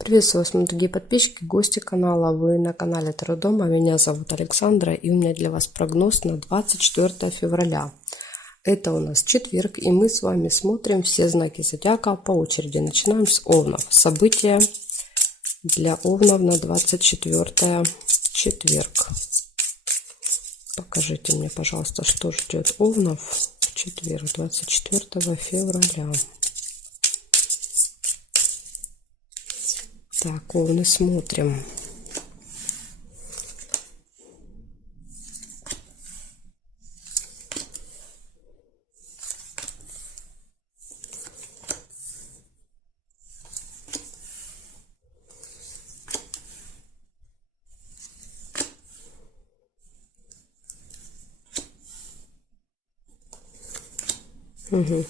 Приветствую вас, мои дорогие подписчики, гости канала. Вы на канале Таро Дома. Меня зовут Александра, и у меня для вас прогноз на 24 февраля. Это у нас четверг, и мы с вами смотрим все знаки зодиака по очереди. Начинаем с Овнов. События для Овнов на 24 четверг. Покажите мне, пожалуйста, что ждет Овнов в четверг, 24 февраля. Так, Овны, смотрим. Угу.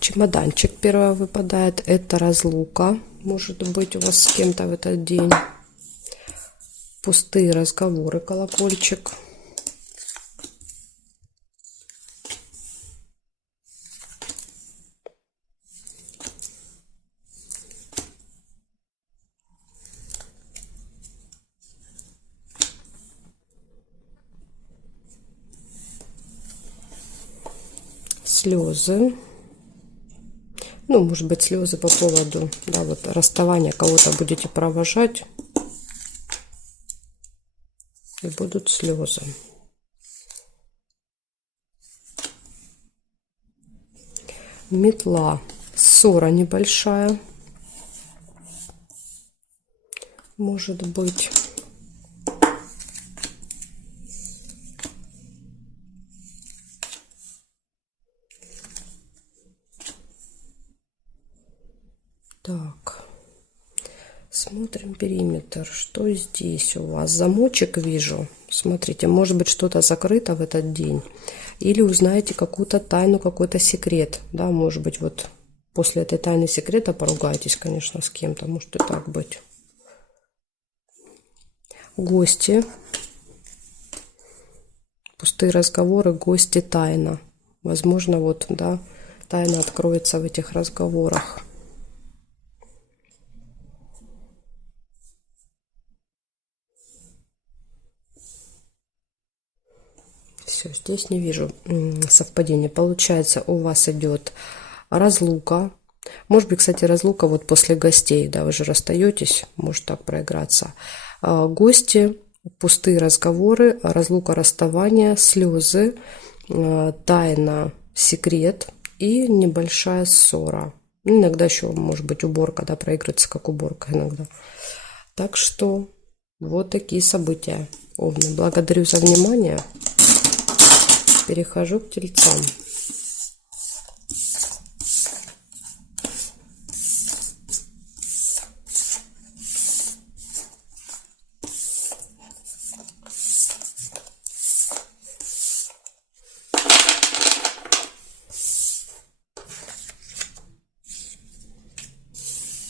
Чемоданчик первое выпадает. Это разлука. Может быть у вас с кем-то в этот день. Пустые разговоры, колокольчик. Слезы. Ну, может быть, слезы по поводу, да, вот расставания, кого-то будете провожать, и будут слезы. Метла. Ссора небольшая. Может быть. Так, смотрим периметр. Что здесь у вас? Замочек вижу. Смотрите, может быть, что-то закрыто в этот день. Или узнаете какую-то тайну, какой-то секрет. Да, может быть, вот после этой тайны секрета поругаетесь, конечно, с кем-то. Может и так быть. Гости. Пустые разговоры, гости, тайна. Возможно, вот, да, тайна откроется в этих разговорах. Все, здесь не вижу совпадения. Получается, у вас идет разлука. Может быть, кстати, разлука вот после гостей, да, вы же расстаетесь, может так проиграться. Гости, пустые разговоры, разлука, расставание, слезы, тайна, секрет и небольшая ссора. Иногда еще, может быть, уборка, да, проигрывается как уборка иногда. Так что вот такие события, Овны. Благодарю за внимание. Перехожу к тельцам.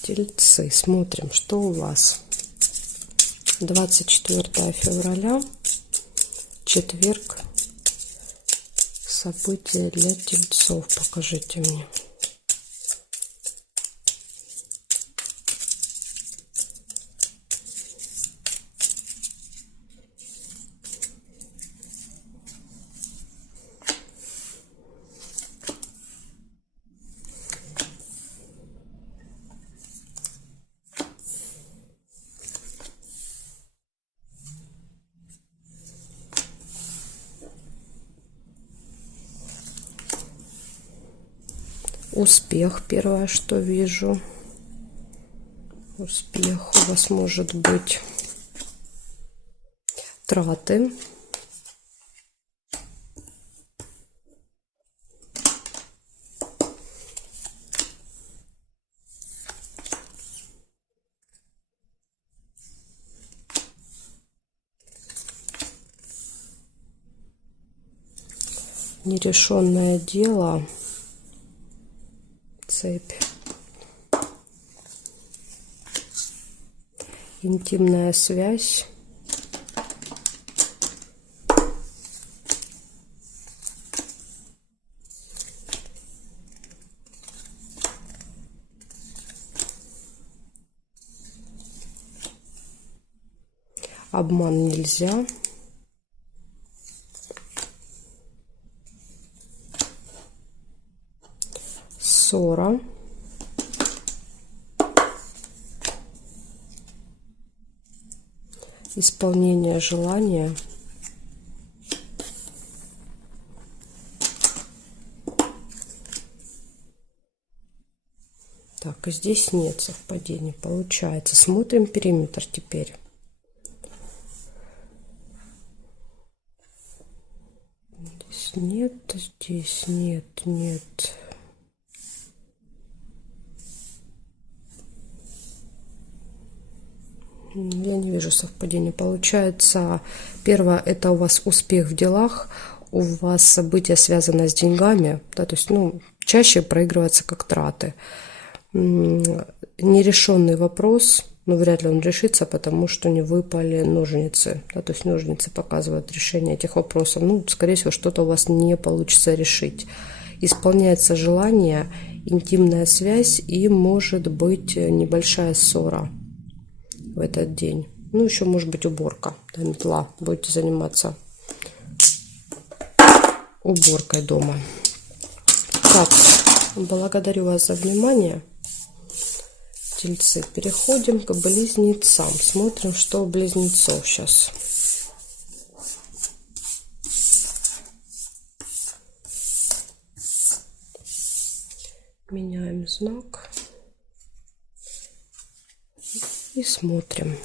Тельцы, смотрим, что у вас. 24 февраля, четверг. События для тельцов. Покажите мне. Успех, первое, что вижу. Успех у вас может быть. Траты. Нерешенное дело. Цепь. Интимная связь. Обман нельзя. Ссора. Исполнение желания. Так, и здесь нет совпадений, получается. Смотрим периметр теперь. Здесь нет, здесь нет, нет. Я не вижу совпадений. Получается, первое, это у вас успех в делах, у вас событие связано с деньгами, да, то есть, ну, чаще проигрывается как траты. Нерешенный вопрос, но вряд ли он решится, потому что не выпали ножницы, да, то есть ножницы показывают решение этих вопросов. Ну, скорее всего, что-то у вас не получится решить. Исполняется желание, интимная связь и, может быть, небольшая ссора в этот день. Ну, еще может быть уборка, да, метла. Будете заниматься уборкой дома. Так, благодарю вас за внимание, Тельцы. Переходим к близнецам. Смотрим, что у близнецов сейчас. Меняем знак. И смотрим.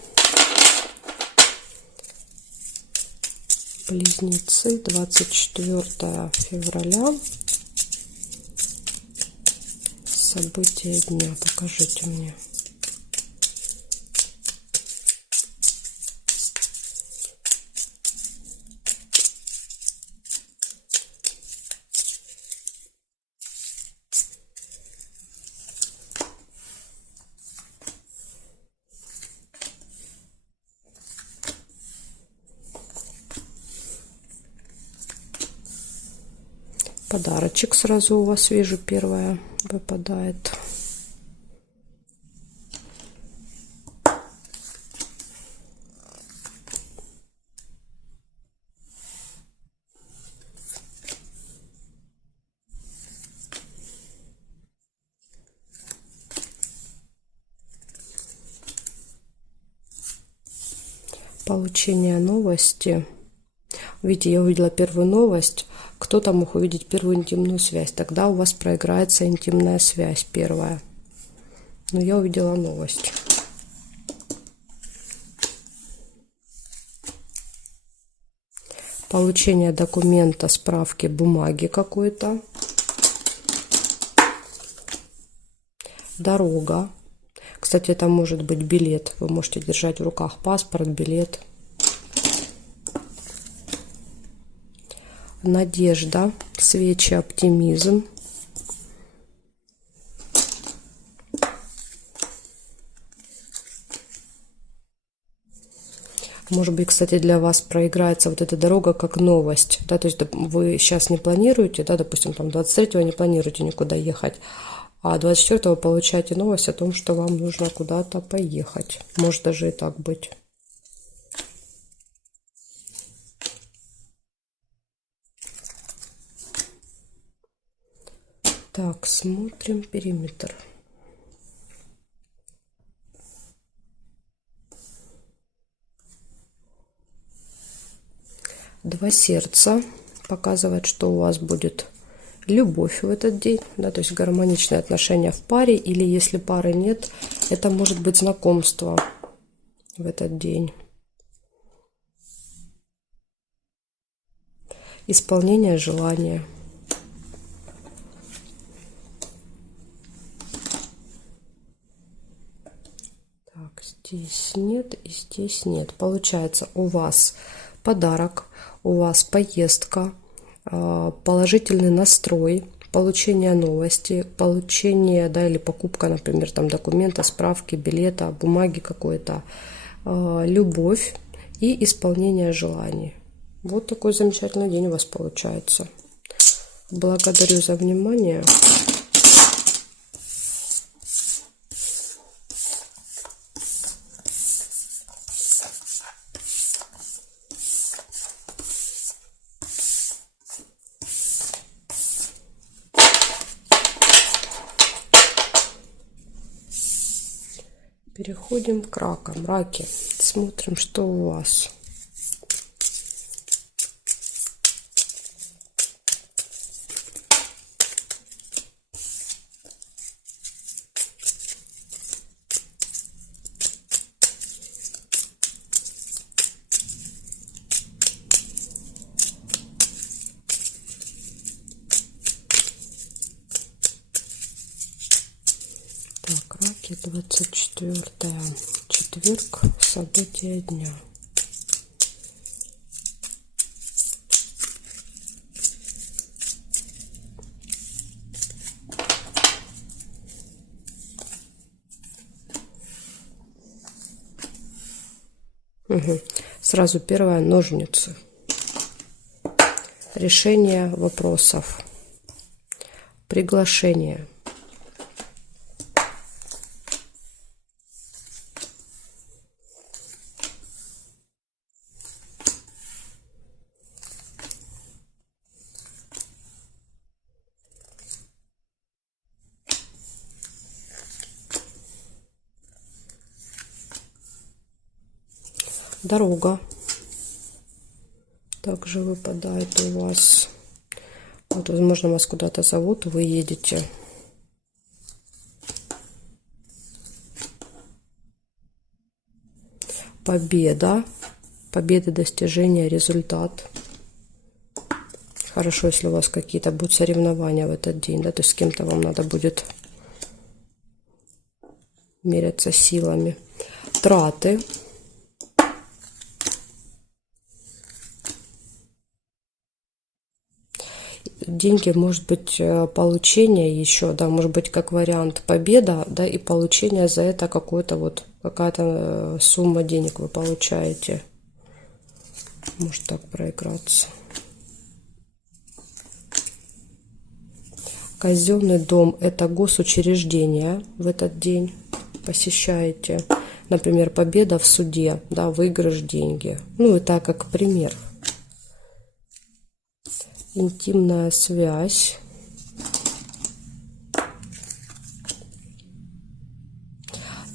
Близнецы, 24 февраля. События дня. Покажите мне. Подарочек сразу у вас вижу, первое выпадает. Получение новости. Видите, я увидела первую новость. Кто-то мог увидеть первую интимную связь. Тогда у вас проиграется интимная связь первая. Но я увидела новость. Получение документа, справки, бумаги какой-то. Дорога. Кстати, это может быть билет. Вы можете держать в руках паспорт, билет. Надежда, свечи, оптимизм. Может быть, кстати, для вас проиграется вот эта дорога как новость. Да, то есть вы сейчас не планируете, да, допустим, там 23-го не планируете никуда ехать, а 24-го получаете новость о том, что вам нужно куда-то поехать. Может даже и так быть. Так, смотрим периметр. Два сердца показывает, что у вас будет любовь в этот день, да, то есть гармоничные отношения в паре, или если пары нет, это может быть знакомство в этот день. Исполнение желания. Так, здесь нет и здесь нет. Получается, у вас подарок, у вас поездка, положительный настрой, получение новости, получение, да, или покупка, например, там документа, справки, билета, бумаги какой-то, любовь и исполнение желаний. Вот такой замечательный день у вас получается. Благодарю за внимание. Переходим к ракам. Раки. Смотрим, что у вас. Так, раки, 24 четверг, события дня. Угу. Сразу первое — ножницы. Решение вопросов. Приглашение. Дорога. Также выпадает у вас. Вот, возможно, вас куда-то зовут, вы едете. Победа. Победа, достижение, результат. Хорошо, если у вас какие-то будут соревнования в этот день, да, то есть с кем-то вам надо будет меряться силами. Траты. Деньги, может быть, получение еще, да, может быть, как вариант победа, да, и получение за это какой-то вот, какая-то сумма денег вы получаете. Может так проиграться. Казенный дом — это госучреждение в этот день. Посещаете, например, победа в суде, да, выигрыш, деньги. Ну, это как пример. Интимная связь.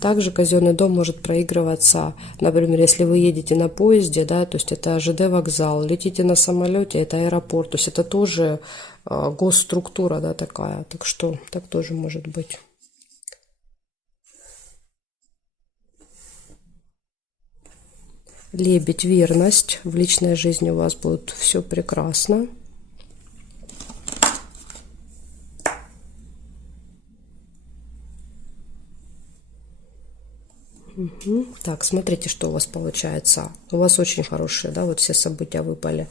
Также казенный дом может проигрываться, например, если вы едете на поезде, да, то есть это ЖД вокзал, летите на самолете, это аэропорт, то есть это тоже госструктура, да, такая, так что так тоже может быть. Лебедь, верность. В личной жизни у вас будет все прекрасно. Угу. Так, смотрите, что у вас получается. У вас очень хорошие, да, вот все события выпали.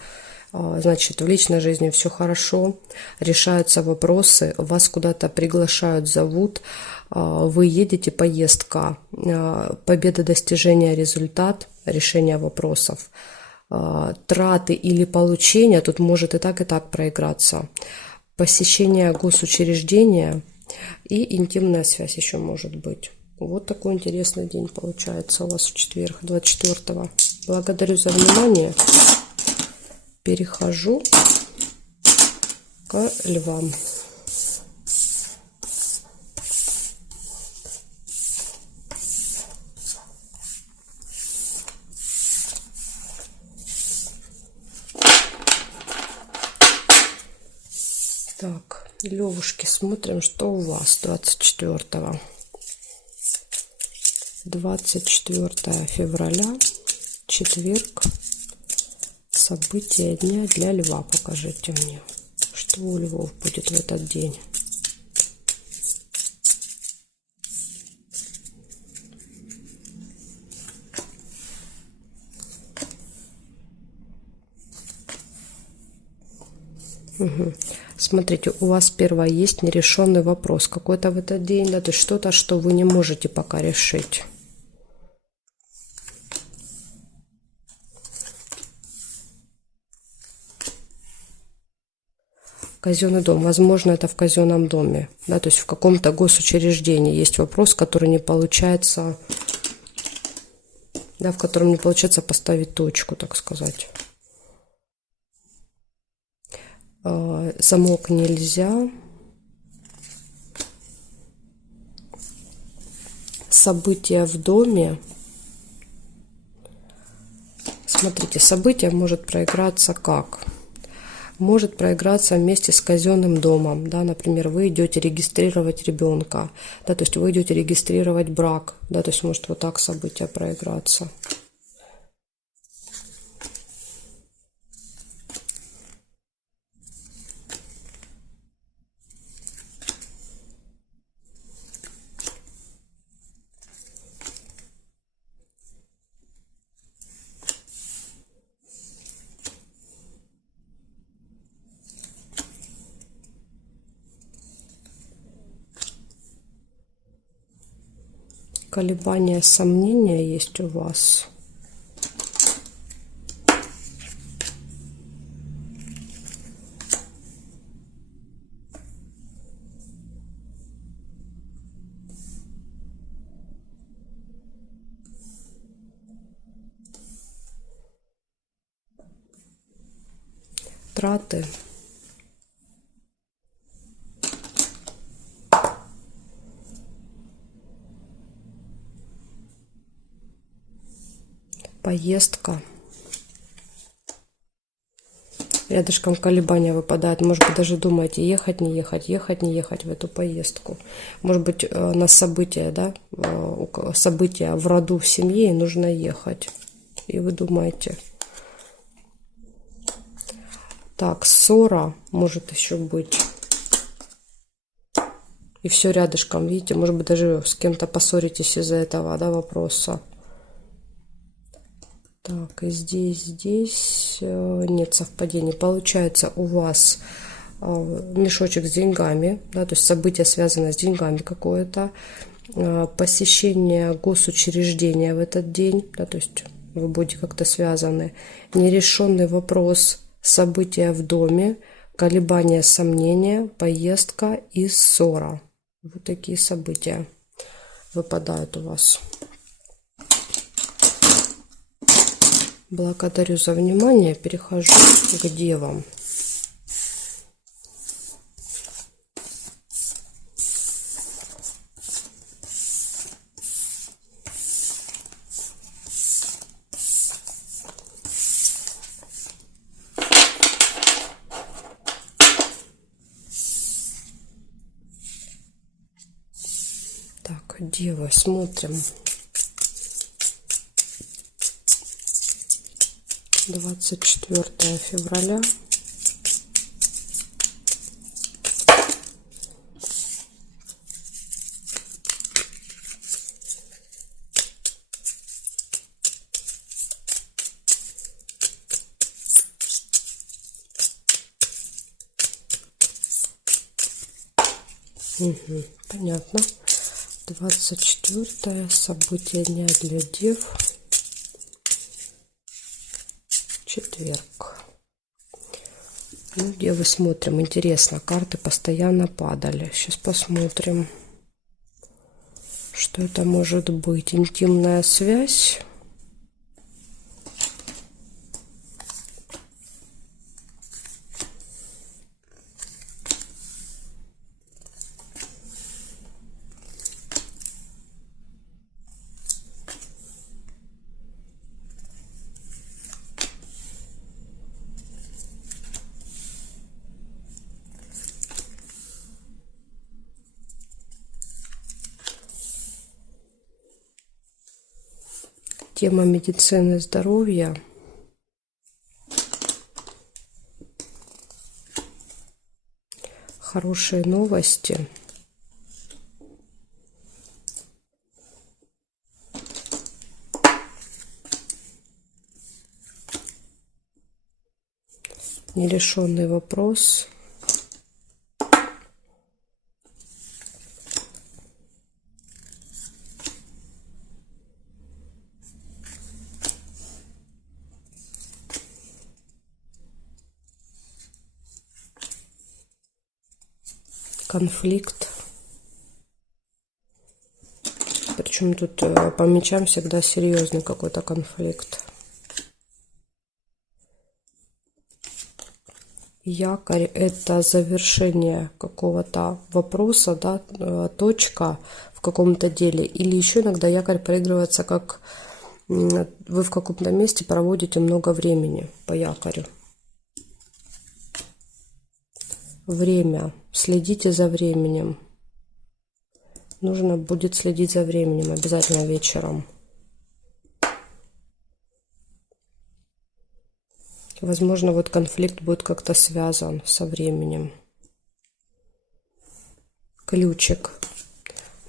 Значит, в личной жизни все хорошо, решаются вопросы, вас куда-то приглашают, зовут, вы едете, поездка, победа, достижение, результат, решение вопросов. Траты или получения, тут может и так проиграться. Посещение госучреждения и интимная связь еще может быть. Вот такой интересный день получается у вас в четверг, 24-го. Благодарю за внимание. Перехожу к львам. Так, левушки, смотрим, что у вас 24-го. 24 февраля, четверг. События дня для льва. Покажите мне, что у львов будет в этот день. Угу. Смотрите, у вас первое есть нерешенный вопрос какой-то в этот день, да, то есть что-то, что вы не можете пока решить. Казенный дом. Возможно, это в казенном доме, да, то есть в каком-то госучреждении есть вопрос, который не получается, да, в котором не получается поставить точку, так сказать. Замок нельзя. события в доме. Смотрите, событие может проиграться как? Может проиграться вместе с казенным домом, да, например, вы идете регистрировать ребенка, да, то есть вы идете регистрировать брак, да, то есть может вот так событие проиграться. Колебания, сомнения есть у вас. Траты. Поездка. Рядышком колебания выпадает. Может быть, даже думаете, ехать, не ехать, ехать, не ехать в эту поездку. Может быть, на события, да, события в роду, в семье, и нужно ехать. И вы думаете. Так, ссора может еще быть. И все рядышком, видите, может быть, даже с кем-то поссоритесь из-за этого, да, вопроса. Так, и здесь нет совпадений. Получается, у вас мешочек с деньгами, да, то есть событие связано с деньгами какое-то, посещение госучреждения в этот день, да, то есть вы будете как-то связаны, нерешенный вопрос, события в доме, колебания, сомнения, поездка и ссора. Вот такие события выпадают у вас. Благодарю за внимание. Перехожу к девам. Так, девы, смотрим. 24 февраля. Угу, понятно. 24 событие дня для дев. Четверг. Ну, девы, смотрим. Интересно, карты постоянно падали. Сейчас посмотрим, что это может быть. Интимная связь. Тема медицины, здоровья. Хорошие новости. Нерешенный вопрос. Конфликт. Причем тут по мечам всегда серьезный какой-то конфликт. Якорь – это завершение какого-то вопроса, да, точка, в каком-то деле, или еще иногда якорь проигрывается, как вы в каком-то месте проводите много времени по якорю. Время. Следите за временем. Нужно будет следить за временем обязательно вечером. Возможно, вот конфликт будет как-то связан со временем. Ключик.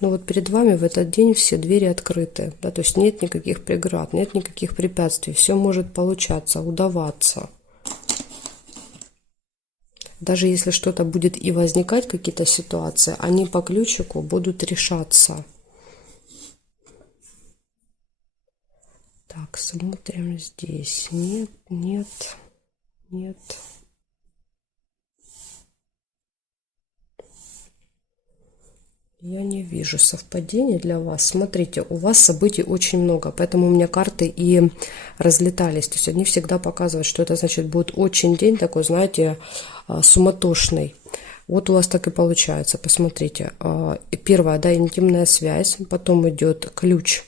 Ну вот перед вами в этот день все двери открыты, да, то есть нет никаких преград, нет никаких препятствий, все может получаться, удаваться. Даже если что-то будет и возникать, какие-то ситуации, они по ключику будут решаться. Так, смотрим здесь. Нет, нет, нет. Я не вижу совпадений для вас. Смотрите, у вас событий очень много, поэтому у меня карты и разлетались. То есть они всегда показывают, что это значит будет очень день такой, знаете, суматошный. Вот у вас так и получается. Посмотрите. Первое, да, интимная связь, потом идет ключ.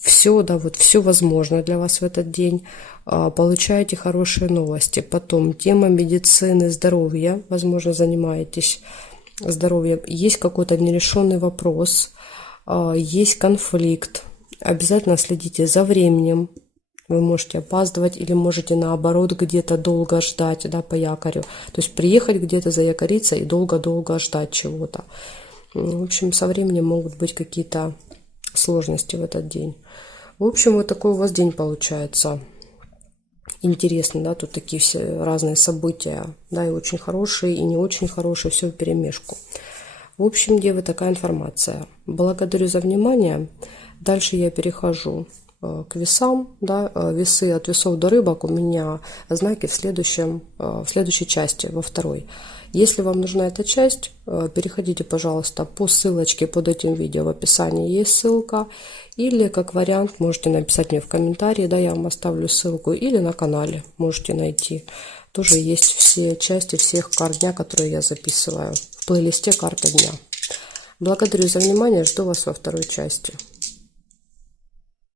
Все, да, вот все возможно для вас в этот день. Получаете хорошие новости. Потом тема медицины, здоровья. Возможно, занимаетесь здоровьем. Есть какой-то нерешенный вопрос. Есть конфликт. Обязательно следите за временем. Вы можете опаздывать или можете наоборот где-то долго ждать, да, по якорю. То есть приехать где-то, заякориться и долго-долго ждать чего-то. В общем, со временем могут быть какие-то сложности в этот день. В общем, вот такой у вас день получается. Интересно, да, тут такие все разные события, да, и очень хорошие, и не очень хорошие, все вперемешку. В общем, девы, такая информация. Благодарю за внимание. Дальше я перехожу к весам, да, весы от весов до рыбок у меня знаки в следующей части, во второй. Если вам нужна эта часть, переходите, пожалуйста, по ссылочке под этим видео, в описании есть ссылка, или как вариант можете написать мне в комментарии, да, я вам оставлю ссылку, или на канале можете найти. Тоже есть все части всех карт дня, которые я записываю в плейлисте «Карты дня». Благодарю за внимание, жду вас во второй части.